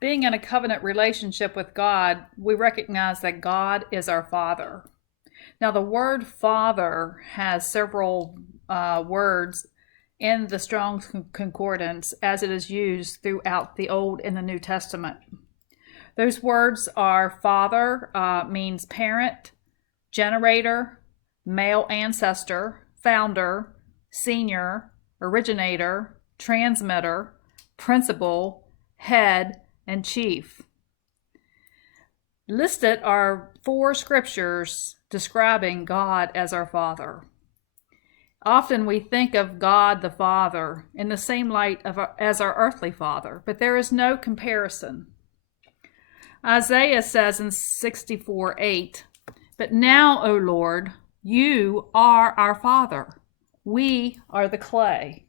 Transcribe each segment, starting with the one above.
Being in a covenant relationship with God, we recognize that God is our Father. Now, the word Father has several words in the Strong's Concordance as it is used throughout the Old and the New Testament. Those words are father, means parent, generator, male ancestor, founder, senior, originator, transmitter, principal, head, and chief. Listed are 4 scriptures describing God as our Father. Often we think of God the Father in the same light as our earthly father, but there is no comparison. Isaiah says in 64:8, "But now, O Lord, you are our Father. We are the clay,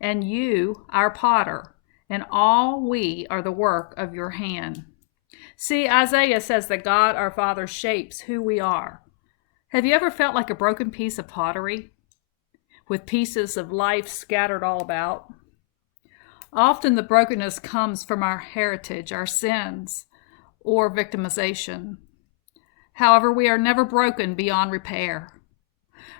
and you our potter, and all we are the work of your hand." See, Isaiah says that God our Father shapes who we are. Have you ever felt like a broken piece of pottery with pieces of life scattered all about? Often the brokenness comes from our heritage, our sins, or victimization. However, we are never broken beyond repair.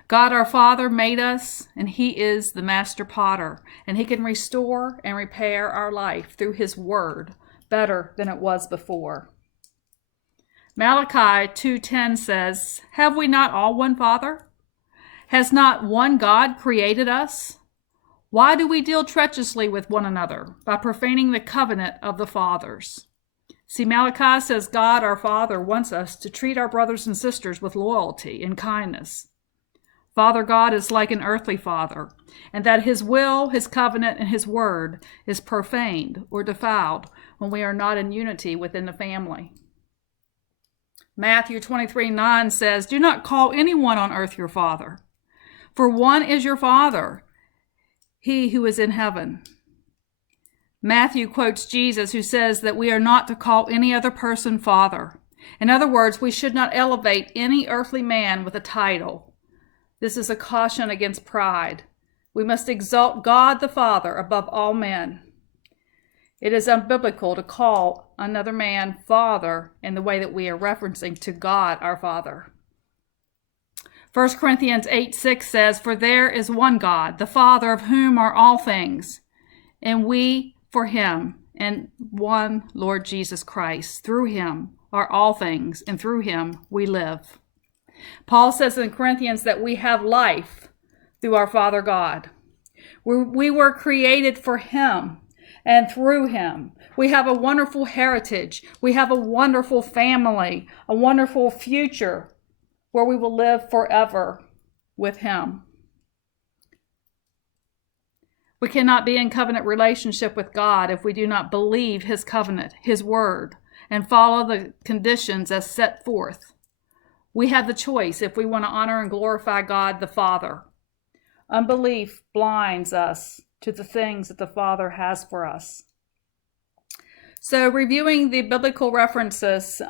God our Father made us, and He is the master potter, and He can restore and repair our life through His word better than it was before. Malachi 2:10 says, "Have we not all one Father? Has not one God created us? Why do we deal treacherously with one another by profaning the covenant of the fathers?" See, Malachi says God our Father wants us to treat our brothers and sisters with loyalty and kindness. Father God is like an earthly father, and that His will, His covenant, and His word is profaned or defiled when we are not in unity within the family. Matthew 23:9 says, "Do not call anyone on earth your father, for one is your Father, He who is in heaven." Matthew quotes Jesus, who says that we are not to call any other person Father. In other words, we should not elevate any earthly man with a title. This is a caution against pride. We must exalt God the Father above all men. It is unbiblical to call another man Father in the way that we are referencing to God our Father. 1 Corinthians 8:6 says, "For there is one God, the Father, of whom are all things, and we for Him, and one Lord Jesus Christ. Through Him are all things, and through Him we live." Paul says in Corinthians that we have life through our Father God. We were created for Him and through Him. We have a wonderful heritage. We have a wonderful family, a wonderful future where we will live forever with Him. We cannot be in covenant relationship with God if we do not believe His covenant, His word, and follow the conditions as set forth. We have the choice if we want to honor and glorify God the Father. Unbelief blinds us to the things that the Father has for us. So, reviewing the biblical references,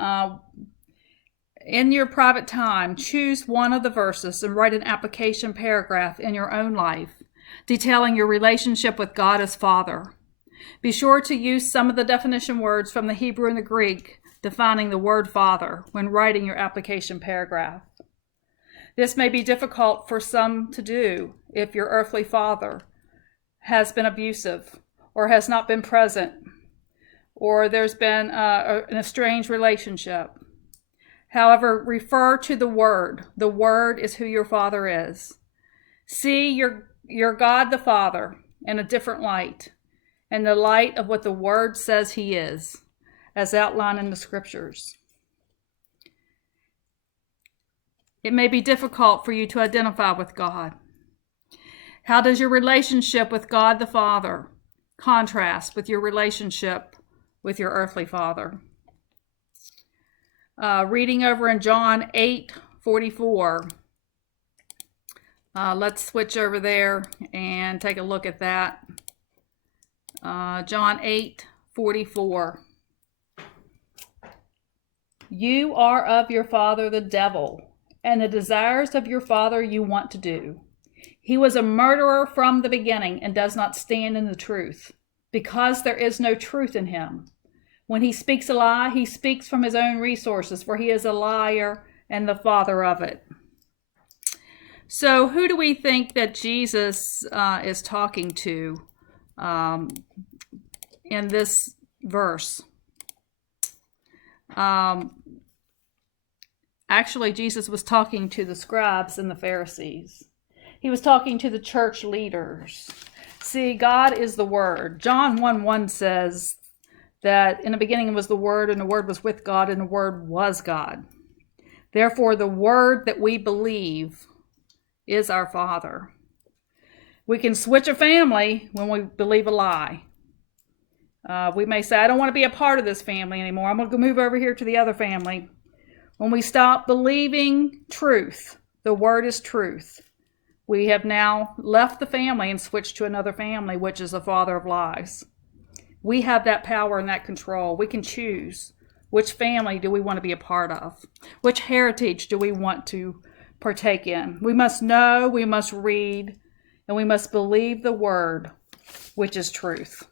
in your private time, choose one of the verses and write an application paragraph in your own life, detailing your relationship with God as Father. Be sure to use some of the definition words from the Hebrew and the Greek defining the word Father when writing your application paragraph. This may be difficult for some to do if your earthly father has been abusive or has not been present, or there's been an estranged relationship. However, refer to the Word. The Word is who your Father is. See your God the Father in a different light, in the light of what the Word says He is, as outlined in the Scriptures. It may be difficult for you to identify with God. How does your relationship with God the Father contrast with your relationship with your earthly father? Reading over in John 8:44. Let's switch over there and take a look at that. John 8:44. You are of your father the devil, and the desires of your father you want to do. He was a murderer from the beginning and does not stand in the truth, because there is no truth in him. When he speaks a lie, he speaks from his own resources, for he is a liar and the father of it. So who do we think that Jesus is talking to in this verse? Actually, Jesus was talking to the scribes and the Pharisees. He was talking to the church leaders. See, God is the Word. John 1:1 says that in the beginning was the Word, and the Word was with God, and the Word was God. Therefore, the Word that we believe is our Father. We can switch a family when we believe a lie. We may say, I don't want to be a part of this family anymore. I'm going to move over here to the other family. When we stop believing truth, the Word is truth, we have now left the family and switched to another family, which is the father of lies. We have that power and that control. We can choose which family do we want to be a part of, which heritage do we want to partake in. We must know, we must read, and we must believe the Word, which is truth.